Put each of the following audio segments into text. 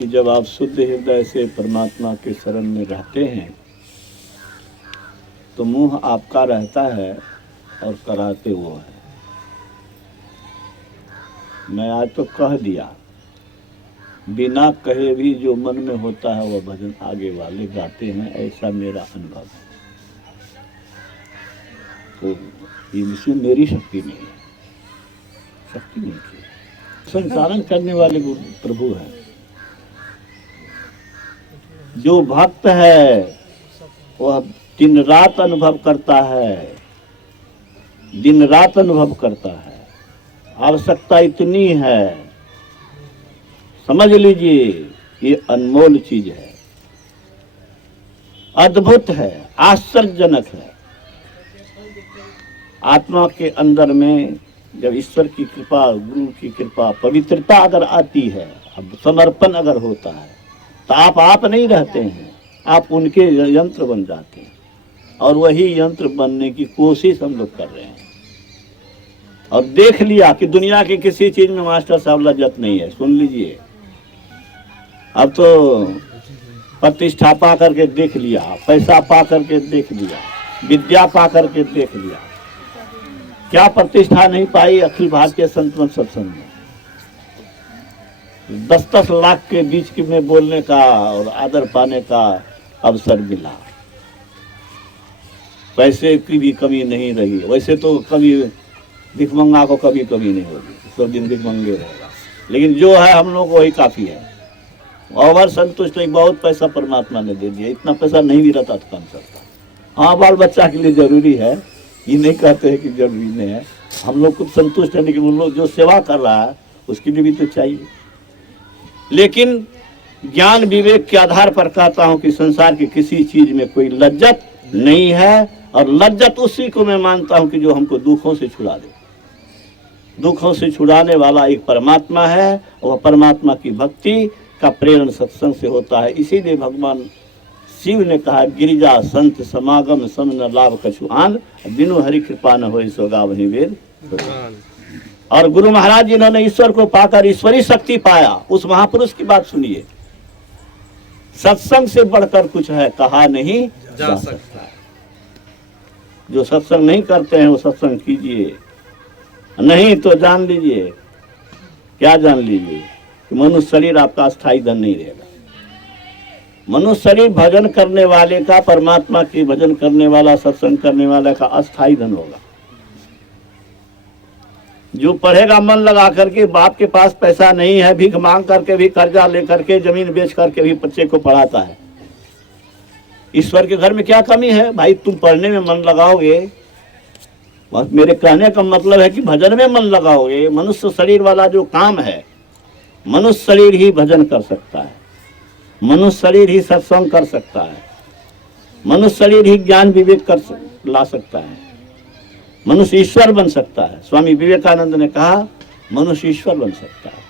कि जब आप शुद्ध हृदय से परमात्मा के शरण में रहते हैं तो मुंह आपका रहता है और कराते वो है। मैं आज तो कह दिया, बिना कहे भी जो मन में होता है वह भजन आगे वाले गाते हैं, ऐसा मेरा अनुभव है। तो इसमें मेरी शक्ति नहीं है, शक्ति नहीं थी। संचालन करने वाले गुरु प्रभु हैं। जो भक्त है वह दिन रात अनुभव करता है, दिन रात अनुभव करता है। आवश्यकता इतनी है, समझ लीजिए, ये अनमोल चीज है, अद्भुत है, आश्चर्यजनक है। आत्मा के अंदर में जब ईश्वर की कृपा, गुरु की कृपा, पवित्रता अगर आती है, अब समर्पण अगर होता है, तो आप नहीं रहते हैं, आप उनके यंत्र बन जाते हैं। और वही यंत्र बनने की कोशिश हम लोग कर रहे हैं। और देख लिया कि दुनिया की किसी चीज में मास्टर साहब लज्जत नहीं है। सुन लीजिए, अब तो प्रतिष्ठा पा करके देख लिया, पैसा पा करके देख लिया, विद्या पा करके देख लिया, क्या प्रतिष्ठा नहीं पाई अखिल भारतीय संत सत्संग में। 10-10 लाख के बीच में बोलने का और आदर पाने का अवसर मिला। पैसे की भी कमी नहीं रही। वैसे तो कभी भिखमंगा को कभी कमी नहीं होगी, सब दिन भिखमंगे रहेगा, लेकिन जो है हम लोग वही काफी है। और संतुष्ट नहीं, बहुत पैसा परमात्मा ने दे दिया, इतना पैसा नहीं भी रहता तो काम चलता। हाँ, बाल बच्चा के लिए जरूरी है, ये नहीं कहते हैं कि जरूरी नहीं है। हम लोग खुद संतुष्ट है, लेकिन उन लोग जो सेवा कर रहा है उसके लिए भी तो चाहिए। लेकिन ज्ञान विवेक के आधार पर कहता हूं कि संसार की किसी चीज में कोई लज्जत नहीं है। और लज्जत उसी को मैं मानता हूं कि जो हमको दुखों से छुड़ा दे। दुखों से छुड़ाने वाला एक परमात्मा है, वह परमात्मा की भक्ति का प्रेरण सत्संग से होता है। इसीलिए भगवान शिव ने कहा, गिरिजा संत समागम सम न लाभ कछुआन, बिनु हरि कृपा न होय सो गावहि वेद। और गुरु महाराज जिन्होंने ईश्वर को पाकर ईश्वरी शक्ति पाया, उस महापुरुष की बात सुनिए, सत्संग से बढ़कर कुछ है कहा नहीं जा सकता। जो सत्संग नहीं करते हैं वो सत्संग कीजिए, नहीं तो जान लीजिए, क्या जान लीजिए कि मनुष्य शरीर आपका अस्थायी धन नहीं रहेगा। मनुष्य शरीर भजन करने वाले का, परमात्मा की भजन करने वाला, सत्संग करने वाले का अस्थायी धन होगा। जो पढ़ेगा मन लगा करके, बाप के पास पैसा नहीं है, भीख मांग करके भी, कर्जा लेकर के, जमीन बेच करके भी बच्चे को पढ़ाता है। ईश्वर के घर में क्या कमी है भाई? तुम पढ़ने में मन लगाओगे, बस मेरे कहने का मतलब है कि भजन में मन लगाओगे। मनुष्य शरीर वाला जो काम है, मनुष्य शरीर ही भजन कर सकता है, मनुष्य शरीर ही सत्संग कर सकता है, मनुष्य शरीर ही ज्ञान विवेक ला सकता है, मनुष्य ईश्वर बन सकता है। स्वामी विवेकानंद ने कहा, मनुष्य ईश्वर बन सकता है।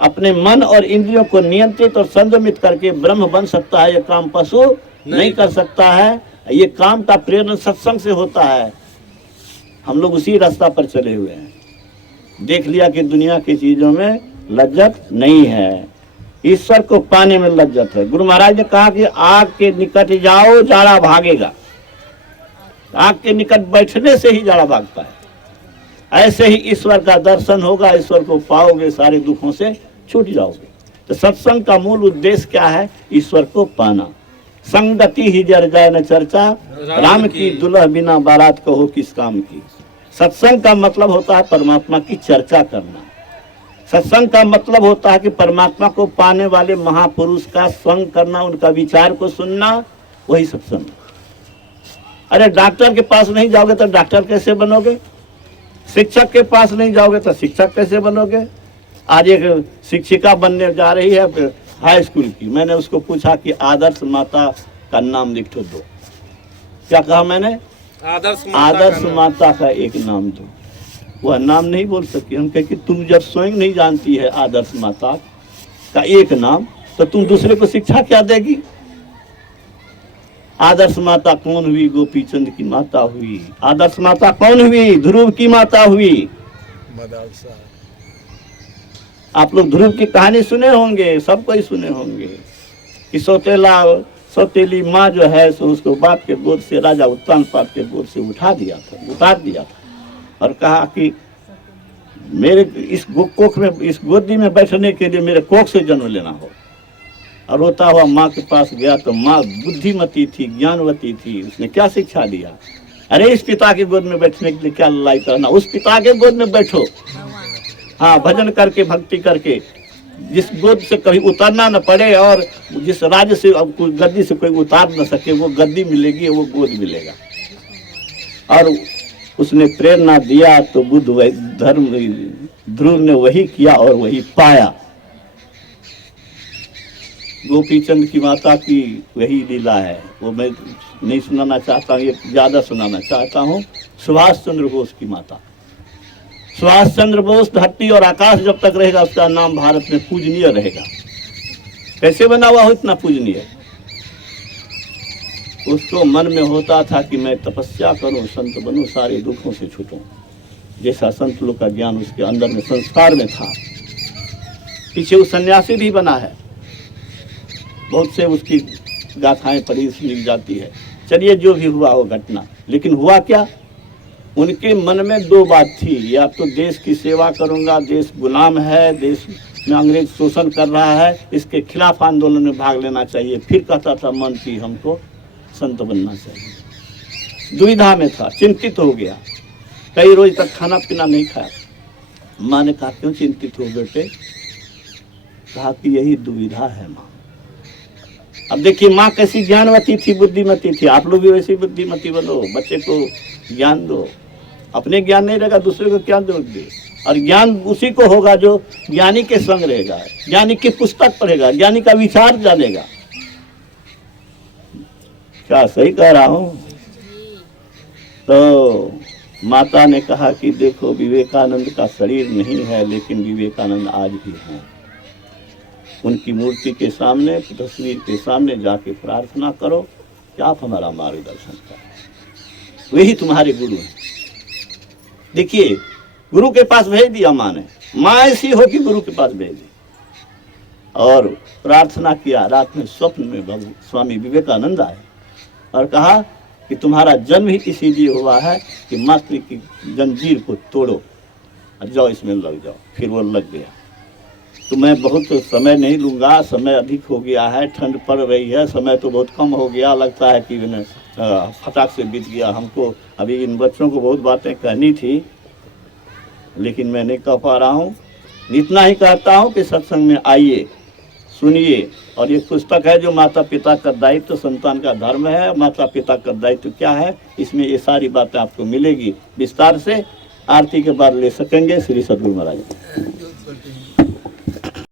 अपने मन और इंद्रियों को नियंत्रित और संयमित करके ब्रह्म बन सकता है। यह काम पशु नहीं कर सकता है। ये काम का प्रेरण सत्संग से होता है। हम लोग उसी रास्ता पर चले हुए हैं। देख लिया कि दुनिया की चीजों में लज्जत नहीं है, ईश्वर को पाने में लज्जत है। गुरु महाराज ने कहा कि आग के निकट जाओ, जाड़ा भागेगा। आग के निकट बैठने से ही जाड़ा भागता है। ऐसे ही ईश्वर का दर्शन होगा, ईश्वर को पाओगे, सारे दुखों से छूट जाओगे। तो सत्संग का मूल उद्देश्य क्या है? ईश्वर को पाना। संगति ही जर जाए न चर्चा, राम की दुल्ह बिना बारात कहो किस काम की। सत्संग का मतलब होता है परमात्मा की चर्चा करना। सत्संग का मतलब होता है कि परमात्मा को पाने वाले महापुरुष का संग करना, उनका विचार को सुनना, वही सत्संग। अरे डॉक्टर के पास नहीं जाओगे तो डॉक्टर कैसे बनोगे? शिक्षक के पास नहीं जाओगे तो शिक्षक कैसे बनोगे? आज एक शिक्षिका बनने जा रही है हाई स्कूल की। मैंने उसको पूछा कि आदर्श माता का नाम लिख दो। क्या कहा मैंने? आदर्श माता का एक नाम दो। वह नाम नहीं बोल सकी। हम कहे कि तुम जब स्वयं नहीं जानती है आदर्श माता का एक नाम, तो तुम दूसरे को शिक्षा क्या देगी? आदर्श माता कौन हुई? गोपीचंद की माता हुई। आदर्श माता कौन हुई? ध्रुव की माता हुई। आप लोग ध्रुव की कहानी सुने होंगे, सब कोई सुने होंगे कि सौतेली माँ जो है सो उसको बाप के गोद से, राजा उत्तानपाद के गोद से उतार दिया था और कहा कि मेरे इस कोख में, इस गोदी में बैठने के लिए मेरे कोख से जन्म लेना हो। और रोता हुआ माँ के पास गया तो माँ बुद्धिमती थी, ज्ञानवती थी। उसने क्या शिक्षा दिया, अरे इस पिता के गोद में बैठने के लिए क्या लड़ाई करना, उस पिता के गोद में बैठो। हाँ, भजन करके, भक्ति करके, जिस गोद से कभी उतरना न पड़े और जिस राज्य से गद्दी से कोई उतार न सके, वो गद्दी मिलेगी, वो गोद मिलेगा। और उसने प्रेरणा दिया तो बुद्ध ध्रुव ने वही किया और वही पाया। गोपीचंद की माता की वही लीला है, वो मैं नहीं सुनाना चाहता हूँ, ये ज्यादा सुनाना चाहता हूँ। सुभाष चंद्र बोस की माता, सुभाष चंद्र बोस, धरती और आकाश जब तक रहेगा उसका नाम भारत में पूजनीय रहेगा। कैसे बना हुआ हो इतना पूजनीय? उसको मन में होता था कि मैं तपस्या करूं, संत बनूं, सारे दुखों से छूटूं। जैसा संत लोग का ज्ञान उसके अंदर में, संस्कार में था। पीछे वो सन्यासी भी बना है, बहुत से उसकी गाथाएं पढ़ी लिख जाती है। चलिए, जो भी हुआ वो घटना, लेकिन हुआ क्या? उनके मन में दो बात थी, या तो देश की सेवा करूंगा, देश गुलाम है, देश में अंग्रेज शोषण कर रहा है, इसके खिलाफ आंदोलन में भाग लेना चाहिए। फिर कहता था मन की हमको संत बनना चाहिए। दुविधा में था, चिंतित हो गया, कई रोज तक खाना पीना नहीं खाया। माँ ने कहा, क्यों चिंतित हो बेटे? कहा कि यही दुविधा है माँ। अब देखिए माँ कैसी ज्ञानवती थी, बुद्धिमती थी। आप लोग भी वैसी बुद्धिमती बनो, बच्चे को ज्ञान दो। अपने ज्ञान नहीं रहेगा, दूसरे को क्या दोगे? और ज्ञान उसी को होगा जो ज्ञानी के संग रहेगा, ज्ञानी की पुस्तक पढ़ेगा, ज्ञानी का विचार जानेगा। क्या सही कह रहा हूं? तो माता ने कहा कि देखो, विवेकानंद का शरीर नहीं है, लेकिन विवेकानंद आज भी हैं। उनकी मूर्ति के सामने, तस्वीर के सामने जाके प्रार्थना करो कि आप हमारा मार्गदर्शन करो, वही तुम्हारे गुरु हैं। देखिए, गुरु के पास भेज दिया माँ ने। माँ ऐसी हो कि गुरु के पास भेज दी और प्रार्थना किया। रात में स्वप्न में स्वामी विवेकानंद आए और कहा कि तुम्हारा जन्म ही इसीलिए हुआ है कि मातृ की जंजीर को तोड़ो और जाओ, इसमें लग जाओ। फिर वो लग गया। तो मैं बहुत समय नहीं लूँगा, समय अधिक हो गया है, ठंड पड़ रही है, समय तो बहुत कम हो गया, लगता है कि फटाक से बीत गया। हमको अभी इन बच्चों को बहुत बातें कहनी थी, लेकिन मैं नहीं कह पा रहा हूँ। इतना ही कहता हूँ कि सत्संग में आइए, सुनिए। और ये पुस्तक है जो माता पिता का दायित्व, संतान का धर्म है। माता पिता का दायित्व क्या है, इसमें ये सारी बातें आपको मिलेगी विस्तार से। आरती के बाद ले सकेंगे। श्री सद्गुरु महाराज।